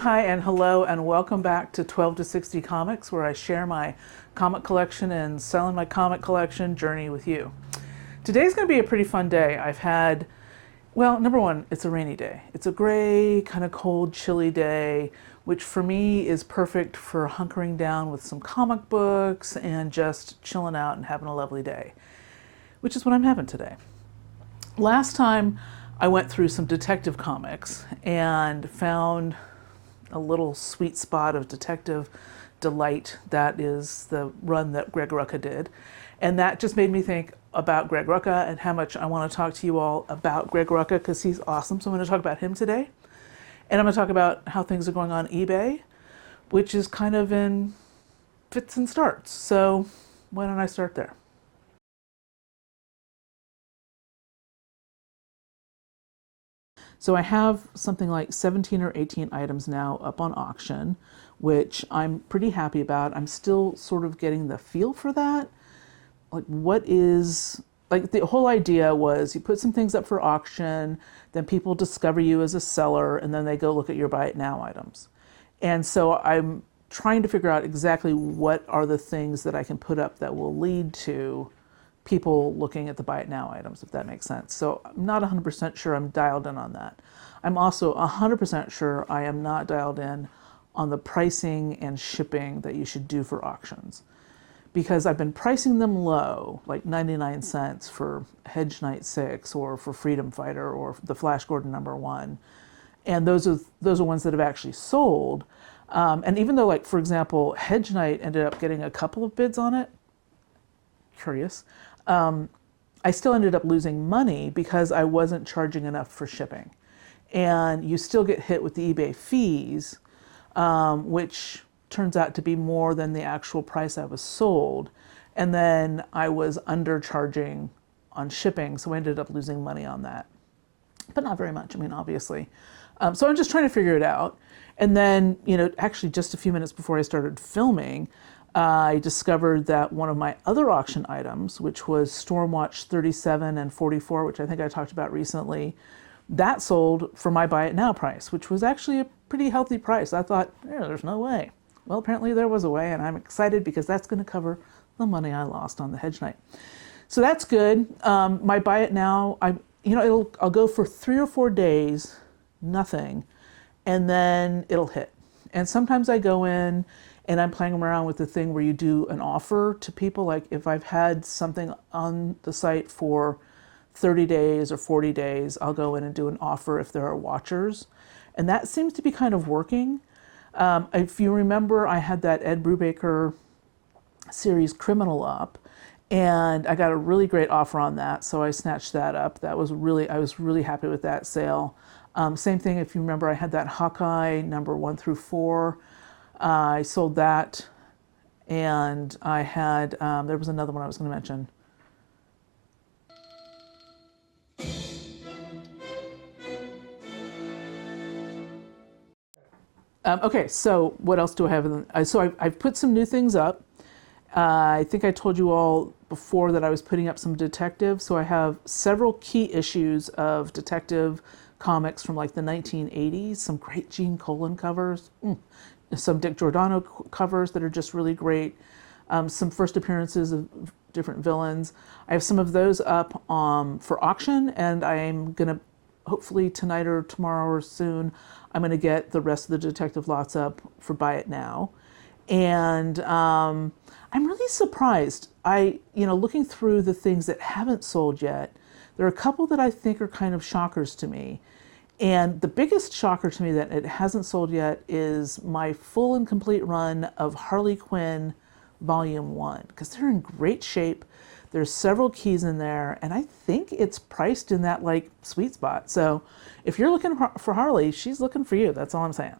Hi, and hello, and welcome back to 12 to 60 Comics, where I share my comic collection and selling my comic collection journey with you. Today's going to be a pretty fun day. Well, number one, it's a rainy day. It's a gray, kind of cold, chilly day, which for me is perfect for hunkering down with some comic books and just chilling out and having a lovely day, which is what I'm having today. Last time I went through some detective comics and found a little sweet spot of detective delight. That is the run that Greg Rucka did. And that just made me think about Greg Rucka and how much I want to talk to you all about Greg Rucka because he's awesome. So I'm going to talk about him today. And I'm going to talk about how things are going on eBay, which is kind of in fits and starts. So why don't I start there? So I have something like 17 or 18 items now up on auction, which I'm pretty happy about. I'm still sort of getting the feel for that. The whole idea was you put some things up for auction, then people discover you as a seller, and then they go look at your buy it now items. And so I'm trying to figure out exactly what are the things that I can put up that will lead to people looking at the buy it now items, if that makes sense. So I'm not 100% sure I'm dialed in on that. I'm also 100% sure I am not dialed in on the pricing and shipping that you should do for auctions. Because I've been pricing them low, like 99 cents for Hedge Knight 6 or for Freedom Fighter or the Flash Gordon #1. And those are ones that have actually sold. And even though, like, for example, Hedge Knight ended up getting a couple of bids on it, curious, I still ended up losing money because I wasn't charging enough for shipping. And you still get hit with the eBay fees, which turns out to be more than the actual price I was sold. And then I was undercharging on shipping, so I ended up losing money on that. But not very much, I mean, obviously. So I'm just trying to figure it out. And then, actually just a few minutes before I started filming, I discovered that one of my other auction items, which was Stormwatch 37 and 44, which I think I talked about recently, that sold for my buy it now price, which was actually a pretty healthy price. I thought, there's no way. Well, apparently there was a way, and I'm excited because that's going to cover the money I lost on the Hedge Knight. So that's good. My buy it now, I'll go for 3 or 4 days, nothing, and then it'll hit. And sometimes I go in and I'm playing around with the thing where you do an offer to people. Like if I've had something on the site for 30 days or 40 days, I'll go in and do an offer if there are watchers. And that seems to be kind of working. If you remember, I had that Ed Brubaker series Criminal up, and I got a really great offer on that, so I snatched that up. I was really happy with that sale. Same thing, if you remember, I had that Hawkeye number 1 through 4. I sold that, and I had, there was another one I was going to mention. Okay, so what else do I have? I've put some new things up. I think I told you all before that I was putting up some detective, so I have several key issues of detective comics from like the 1980s, some great Gene Colan covers, some Dick Giordano covers that are just really great, some first appearances of different villains. I have some of those up for auction, and I'm going to, hopefully tonight or tomorrow or soon, I'm going to get the rest of the detective lots up for buy it now. And I'm really surprised. Looking through the things that haven't sold yet, there are a couple that I think are kind of shockers to me. And the biggest shocker to me that it hasn't sold yet is my full and complete run of Harley Quinn Volume 1, because they're in great shape. There's several keys in there, and I think it's priced in that like sweet spot. So if you're looking for Harley, she's looking for you. That's all I'm saying.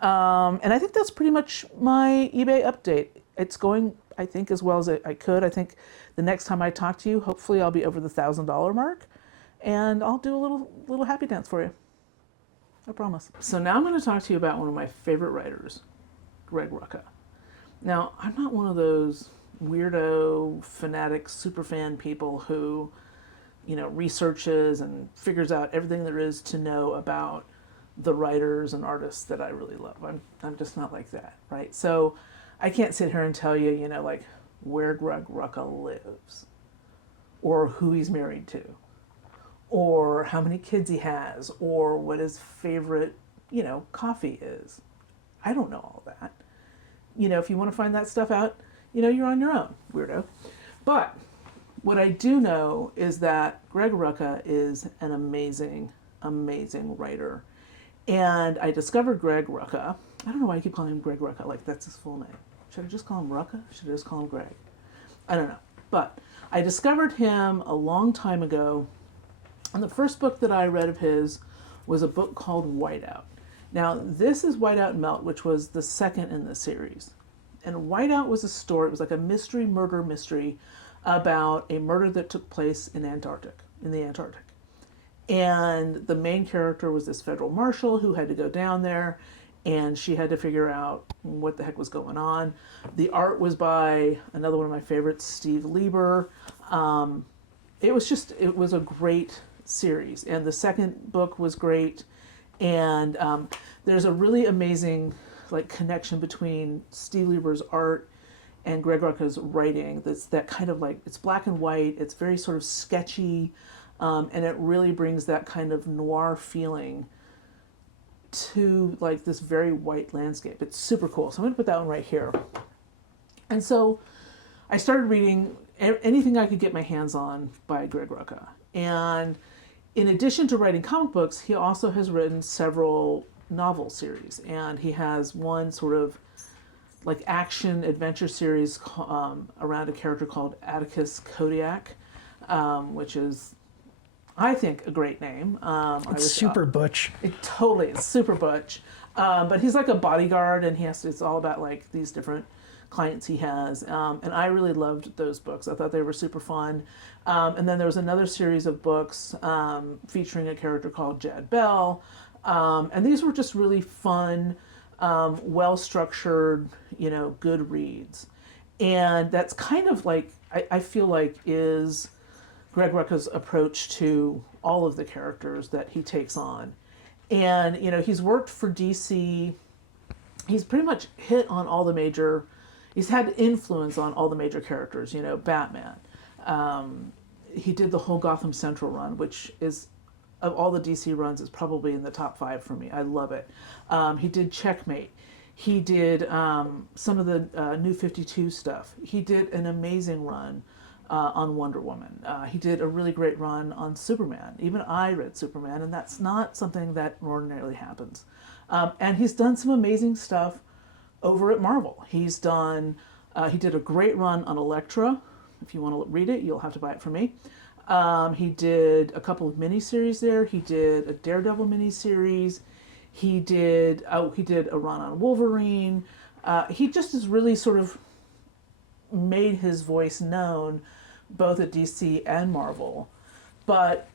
And I think that's pretty much my eBay update. It's going, I think, as well as I could. I think the next time I talk to you, hopefully I'll be over the $1,000 mark, and I'll do a little happy dance for you. I promise. So now I'm going to talk to you about one of my favorite writers, Greg Rucka. Now, I'm not one of those weirdo, fanatic, superfan people who, researches and figures out everything there is to know about the writers and artists that I really love. I'm just not like that, right? So I can't sit here and tell you, like where Greg Rucka lives, or who he's married to, or how many kids he has, or what his favorite, coffee is. I don't know all that. If you want to find that stuff out, you're on your own, weirdo. But what I do know is that Greg Rucka is an amazing, amazing writer. And I discovered Greg Rucka. I don't know why I keep calling him Greg Rucka, like that's his full name. Should I just call him Rucka? Should I just call him Greg? I don't know. But I discovered him a long time ago. And the first book that I read of his was a book called Whiteout. Now, this is Whiteout and Melt, which was the second in the series. And Whiteout was a story, it was like a murder mystery about a murder that took place in the Antarctic. And the main character was this federal marshal who had to go down there, and she had to figure out what the heck was going on. The art was by another one of my favorites, Steve Lieber. It was a great series, and the second book was great. And there's a really amazing connection between Steve Lieber's art and Greg Rucka's writing. That's that kind of it's black and white. It's very sort of sketchy, and it really brings that kind of noir feeling to this very white landscape. It's super cool. So I'm going to put that one right here. And so I started reading anything I could get my hands on by Greg Rucka. And in addition to writing comic books, he also has written several novel series. And he has one sort of action adventure series around a character called Atticus Kodiak, which is, I think, a great name. It's super butch. It's super butch. But he's like a bodyguard, and it's all about these different clients he has. And I really loved those books. I thought they were super fun. And then there was another series of books featuring a character called Jad Bell. And these were just really fun, well-structured, good reads. And that's kind of I feel is Greg Rucka's approach to all of the characters that he takes on. And, he's worked for DC. He's pretty much he's had influence on all the major characters, Batman. He did the whole Gotham Central run, which is, of all the DC runs, is probably in the top 5 for me. I love it. He did Checkmate. He did some of the New 52 stuff. He did an amazing run on Wonder Woman. He did a really great run on Superman. Even I read Superman, and that's not something that ordinarily happens. And he's done some amazing stuff over at Marvel. He did a great run on Elektra. If you want to read it, you'll have to buy it from me. He did a couple of miniseries there. He did a Daredevil miniseries. He did a run on Wolverine. He just has really sort of made his voice known both at DC and Marvel. But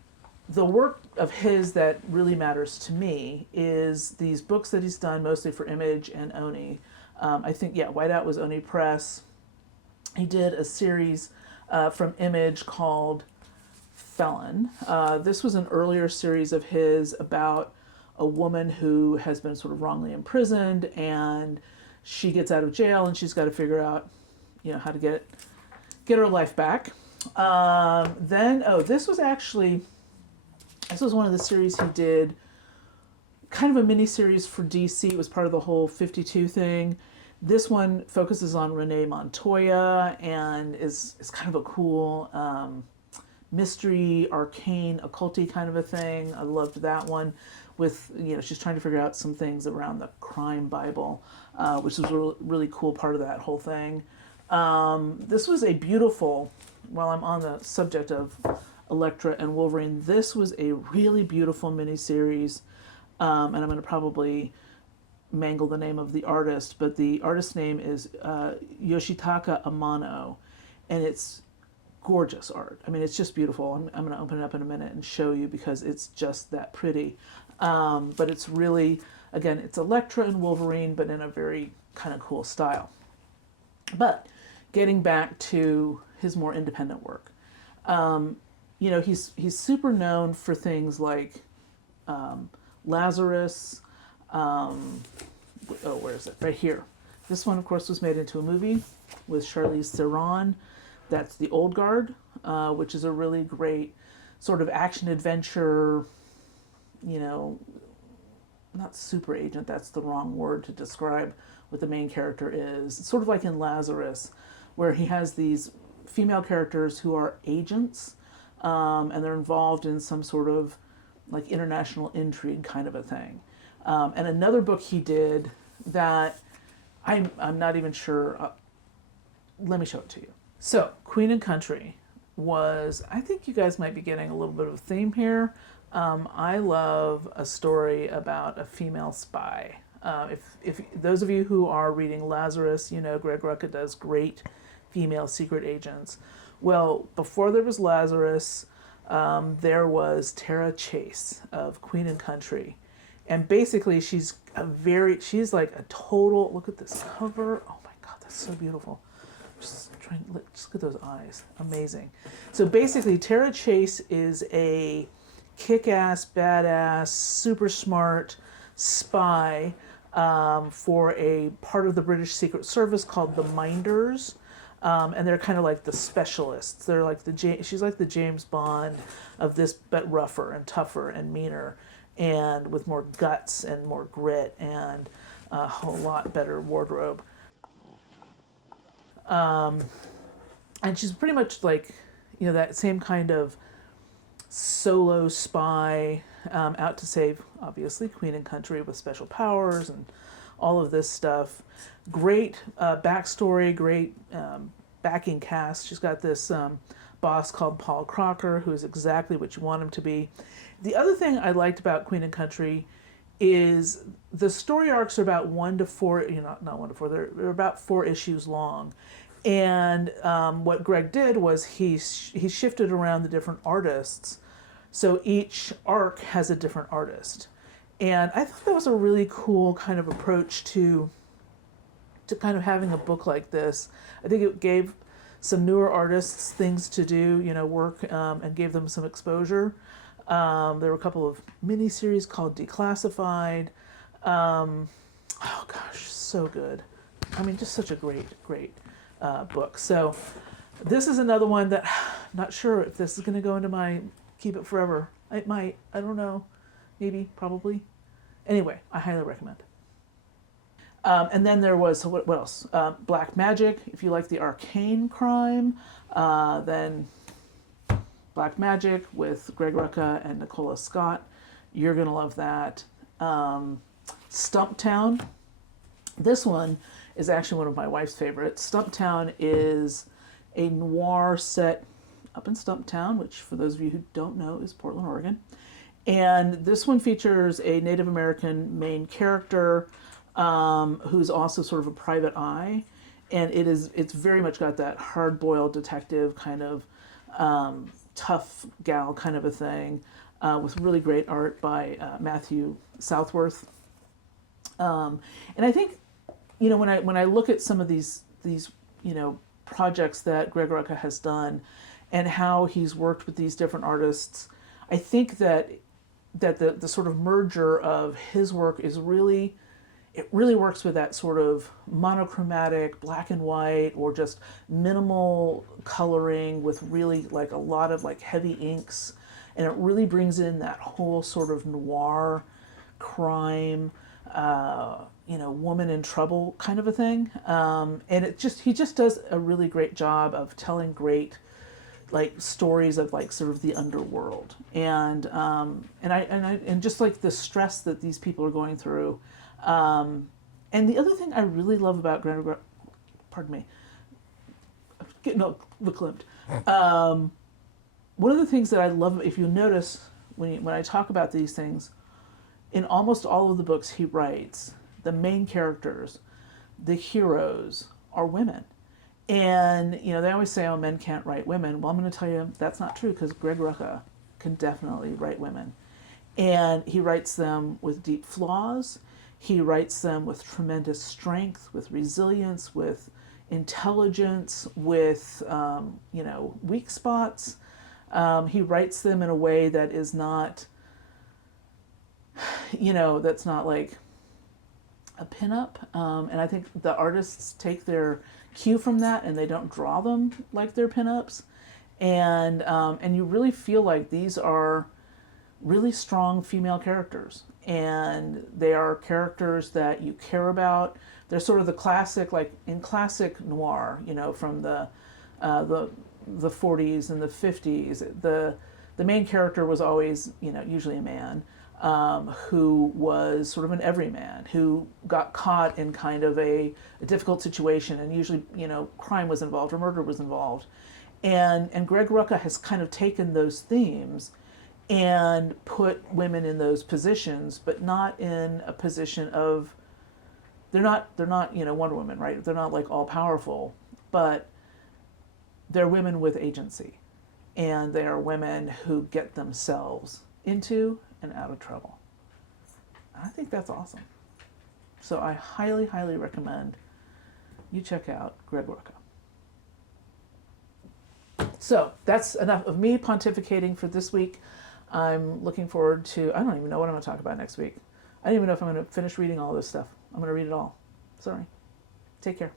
the work of his that really matters to me is these books that he's done mostly for Image and Oni. I think, Whiteout was Oni Press. He did a series from Image called Felon. This was an earlier series of his about a woman who has been sort of wrongly imprisoned, and she gets out of jail, and she's got to figure out, how to get her life back. This was one of the series he did, kind of a mini series for DC. It was part of the whole 52 thing. This one focuses on Renee Montoya and is kind of a cool mystery, arcane, occulty kind of a thing. I loved that one. With she's trying to figure out some things around the crime Bible, which was a really cool part of that whole thing. This was a beautiful, while I'm on the subject of Elektra and Wolverine, this was a really beautiful miniseries, and I'm going to probably mangle the name of the artist, but the artist's name is Yoshitaka Amano, and it's gorgeous art. I mean, it's just beautiful. I'm going to open it up in a minute and show you because it's just that pretty. But it's really, again, it's Elektra and Wolverine, but in a very kind of cool style. But getting back to his more independent work, he's super known for things like Lazarus. Where is it? Right here. This one, of course, was made into a movie with Charlize Theron. That's The Old Guard, which is a really great sort of action adventure, you know, not super agent, that's the wrong word to describe what the main character is. It's sort of like in Lazarus, where he has these female characters who are agents, and they're involved in some sort of like international intrigue kind of a thing. And another book he did that I'm not even sure. Let me show it to you. So, Queen and Country was, I think you guys might be getting a little bit of a theme here. I love a story about a female spy. If those of you who are reading Lazarus, you know Greg Rucka does great female secret agents. Well, before there was Lazarus, there was Tara Chase of Queen and Country. And basically she's like a total, look at this cover. Oh my God, that's so beautiful. Just look at those eyes. Amazing. So basically Tara Chase is a kick-ass, badass, super smart spy for a part of the British Secret Service called the Minders. And they're kind of like the specialists. They're like she's like the James Bond of this, but rougher and tougher and meaner, and with more guts and more grit and a whole lot better wardrobe. And she's pretty much like, you know, that same kind of solo spy out to save, obviously, Queen and Country with special powers and all of this stuff. Great backstory, great backing cast. She's got this boss called Paul Crocker, who is exactly what you want him to be. The other thing I liked about Queen and Country is the story arcs are about 1 to 4, not 1 to 4, they're about 4 issues long. And what Greg did was he shifted around the different artists. So each arc has a different artist. And I thought that was a really cool kind of approach to kind of having a book like this. I think it gave some newer artists things to do, work, and gave them some exposure. There were a couple of miniseries called Declassified. Oh gosh, so good. I mean, just such a great book. So this is another one that I'm not sure if this is going to go into my keep it forever. It might. I don't know. Maybe, probably. Anyway, I highly recommend. And then there was, what else? Black Magic. If you like the arcane crime, then Black Magic with Greg Rucka and Nicola Scott. You're going to love that. Stumptown. This one is actually one of my wife's favorites. Stumptown is a noir set up in Stumptown, which for those of you who don't know is Portland, Oregon. And this one features a Native American main character who's also sort of a private eye. And it's very much got that hard-boiled detective kind of tough gal kind of a thing, with really great art by Matthew Southworth. And I think, when I look at some of these projects that Greg Rucka has done and how he's worked with these different artists, I think that the sort of merger of his work is really works with that sort of monochromatic black and white or just minimal coloring with really like a lot of like heavy inks, and it really brings in that whole sort of noir crime, woman in trouble kind of a thing. And he just does a really great job of telling great like stories of like sort of the underworld and just like the stress that these people are going through. And the other thing I really love about pardon me, I'm getting all verklempt. One of the things that I love, if you notice when I talk about these things, in almost all of the books he writes, the main characters, the heroes, are women. And, they always say, oh, men can't write women. Well, I'm going to tell you that's not true, because Greg Rucka can definitely write women. And he writes them with deep flaws. He writes them with tremendous strength, with resilience, with intelligence, with, weak spots. He writes them in a way that is not, that's not like a pinup. And I think the artists take their cue from that and they don't draw them like they're pinups. And you really feel like these are really strong female characters, and they are characters that you care about. They're sort of the classic, like in classic noir, from the 40s and the 50s. The main character was always, usually a man, who was sort of an everyman, who got caught in kind of a difficult situation, and usually, crime was involved or murder was involved. And Greg Rucka has kind of taken those themes and put women in those positions, but not in a position of, they're not Wonder Woman, right? They're not like all powerful, but they're women with agency, and they are women who get themselves into and out of trouble. I think that's awesome. So I highly, highly recommend you check out Greg Rucka. So that's enough of me pontificating for this week. I'm looking forward to, I don't even know what I'm going to talk about next week. I don't even know if I'm going to finish reading all this stuff. I'm going to read it all. Sorry. Take care.